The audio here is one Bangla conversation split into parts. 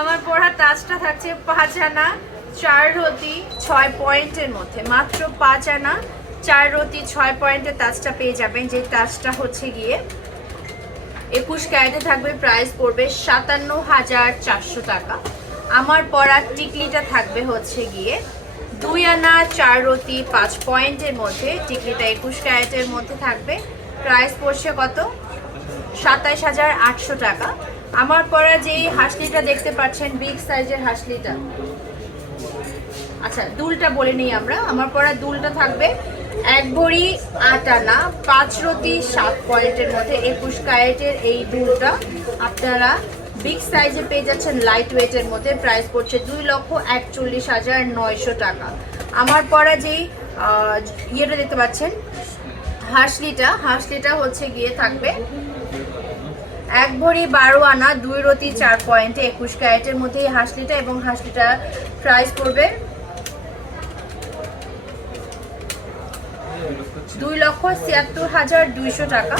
আমার পরা তাজটা থাকছে 5 আনা 4 রতি 6 পয়েন্টের মধ্যে, মাত্র 5 আনা 4 রতি 6 পয়েন্টের তাজটা পেয়ে যাবেন। যে তাজটা হচ্ছে গিয়ে 21 ক্যারেটে থাকবে, প্রাইস পড়বে 57,400 টাকা। আমার পরা টিকলিটা থাকবে হচ্ছে গিয়ে 2 আনা 4 রতি 5 পয়েন্টের মধ্যে, টিকলিটা 21 ক্যারেটের মধ্যে থাকবে, প্রাইস পড়ছে কত? 27,800 টাকা। আমার পরা যেই হাসলিটা দেখতে পাচ্ছেন বিগ সাইজের হাসলিটা, আচ্ছা দুলটা বলে নিই আমরা। আমার পরা দুলটা থাকবে 1 ভরি 8 আনা 5 রতি 7 পয়েন্টের মধ্যে, 21 ক্যারেটের এই দুলটা আপনারা বিগ সাইজে পেয়ে যাচ্ছেন, লাইট ওয়েটের মধ্যে, প্রাইস পড়ছে 2,41,900 টাকা। আমার পরা যেই ইয়েটা দেখতে পাচ্ছেন হাসলিটা হচ্ছে গিয়ে থাকবে 1 ভরি 12 আনা 2 রতি 4 পয়েন্টে, 21 ক্যারেটের মধ্যে এই হাসলিটা, এবং হাসলিটা প্রাইস পড়বে 2,76,200 টাকা।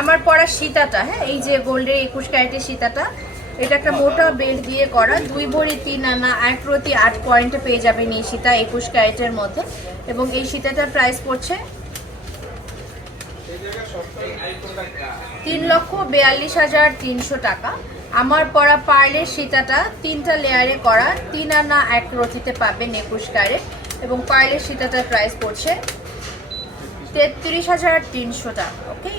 আমার পরা সীতাটা, হ্যাঁ এই যে গোল্ডের 21 ক্যারেটের সীতাটা, এটা একটা মোটা বেল্ট দিয়ে করা, 2 ভরি 3 আনা 1 রতি 8 পয়েন্টে পেয়ে যাবেন এই সীতা 21 ক্যারেটের মধ্যে, এবং এই সীতাটার প্রাইস পড়ছে 3,42,300 টাকা। আমার পরা পার্লের সীতাটা 3টা লেয়ারে করা, 3 আনা 1 রতিতে পাবেন 21 ক্যারেট, এবং পার্লের সীতাটার প্রাইস পড়ছে 33,300 টাকা। ওকে,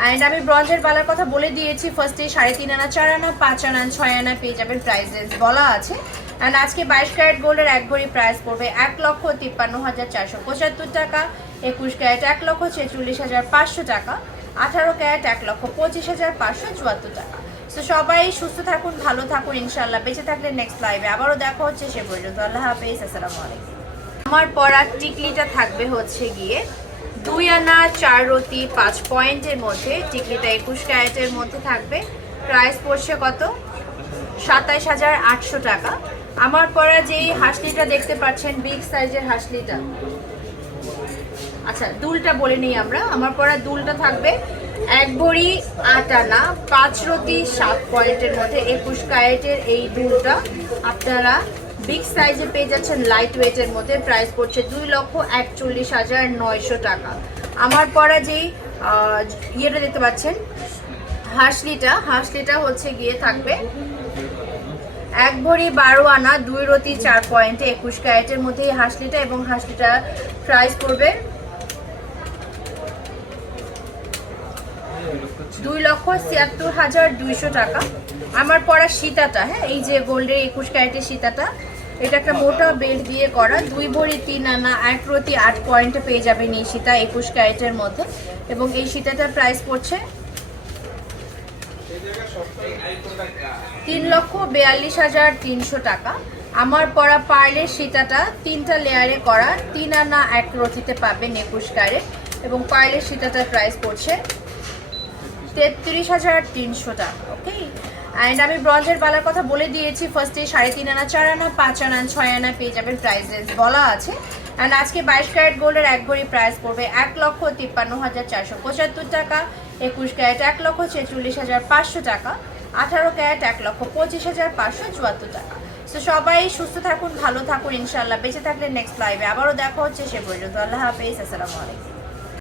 অ্যান্ড আমি ব্রঞ্জের বালার কথা বলে দিয়েছি, ফার্স্টে 3.5 আনা 4 আনা 5 আনা 6 আনা পেয়ে যাবেন, প্রাইসেস বলা আছে। অ্যান্ড আজকে 22 ক্যারেট গোল্ডের 1 ভরি প্রাইস পড়বে 1,53,475 টাকা, 21 ক্যারেট 1,46,500 টাকা, 18 ক্যারেট 1,25,574 টাকা। তো সবাই সুস্থ থাকুন, ভালো থাকুন, ইনশাল্লাহ বেঁচে থাকলে নেক্সট লাইভে আবারও দেখা হচ্ছে, সে পর্যন্ত আল্লাহ হাফেজ, আসসালামু আলাইকুম। আমার পরা টিকলিটা থাকবে হচ্ছে গিয়ে 2 আনা 4 রতি 5 পয়েন্টের মধ্যে, টিকলিটা 21 ক্যারেটের মধ্যে থাকবে, প্রাইস পড়ছে কত? 27,800 টাকা। আমার পরা যেই হাসলিটা দেখতে পাচ্ছেন বিগ সাইজের হাসলিটা, আচ্ছা দুলটা বলে নিই আমরা। আমার পরা দুলটা থাকবে 1 ভরি 8 আনা 5 রতি 7 পয়েন্টের মধ্যে, 21 ক্যারেটের এই দুলটা আপনারা বিগ সাইজে পেয়ে যাচ্ছেন, লাইট ওয়েটের মধ্যে, প্রাইস পড়ছে 2,41,900 টাকা। আমার পরা যেই ইয়েটা দেখতে পাচ্ছেন হাসলিটা হচ্ছে গিয়ে থাকবে 1 ভরি 12 আনা 2 রতি 4 পয়েন্টে, 21 ক্যারেটের মধ্যে এই হাসলিটা, এবং হাসলিটা প্রাইস পড়বে 2,76,200 টাকা। আমার পরা সীতাটা, হ্যাঁ এই যে গোল্ডের 21 ক্যারেটের সীতাটা, এটা একটা মোটা বেল্ট দিয়ে করা, 2 ভরি 3 আনা 1 রতি 8 পয়েন্টে পেয়ে যাবেন এই সীতা 21 ক্যারেটের মধ্যে, এবং এই সীতাটার প্রাইস পড়ছে 3,42,300 টাকা। আমার পরা পার্লের সীতাটা 3টা লেয়ারে করা, 3 আনা 1 রতিতে পাবেন 21 ক্যারেট, এবং পার্লের সীতাটার প্রাইস পড়ছে 33,300 টাকা। ওকে, অ্যান্ড আমি ব্রঞ্জের বালার কথা বলে দিয়েছি, ফার্স্টে 3.5 আনা 4 আনা 5 আনা 6 আনা পেয়ে যাবেন, প্রাইসেস বলা আছে। অ্যান্ড আজকে 22 ক্যারেট গোল্ডের 1 ভরি প্রাইস পড়বে 1,53,475 টাকা, 21 ক্যারেট 1,46,500 টাকা, 18 ক্যারেট 1,25,574 টাকা। তো সবাই সুস্থ থাকুন, ভালো থাকুন, ইনশাল্লাহ বেঁচে থাকলে নেক্সট লাইভে আবারও দেখা হচ্ছে, সে পর্যন্ত আল্লাহ হাফেজ, আসসালামু আলাইকুম।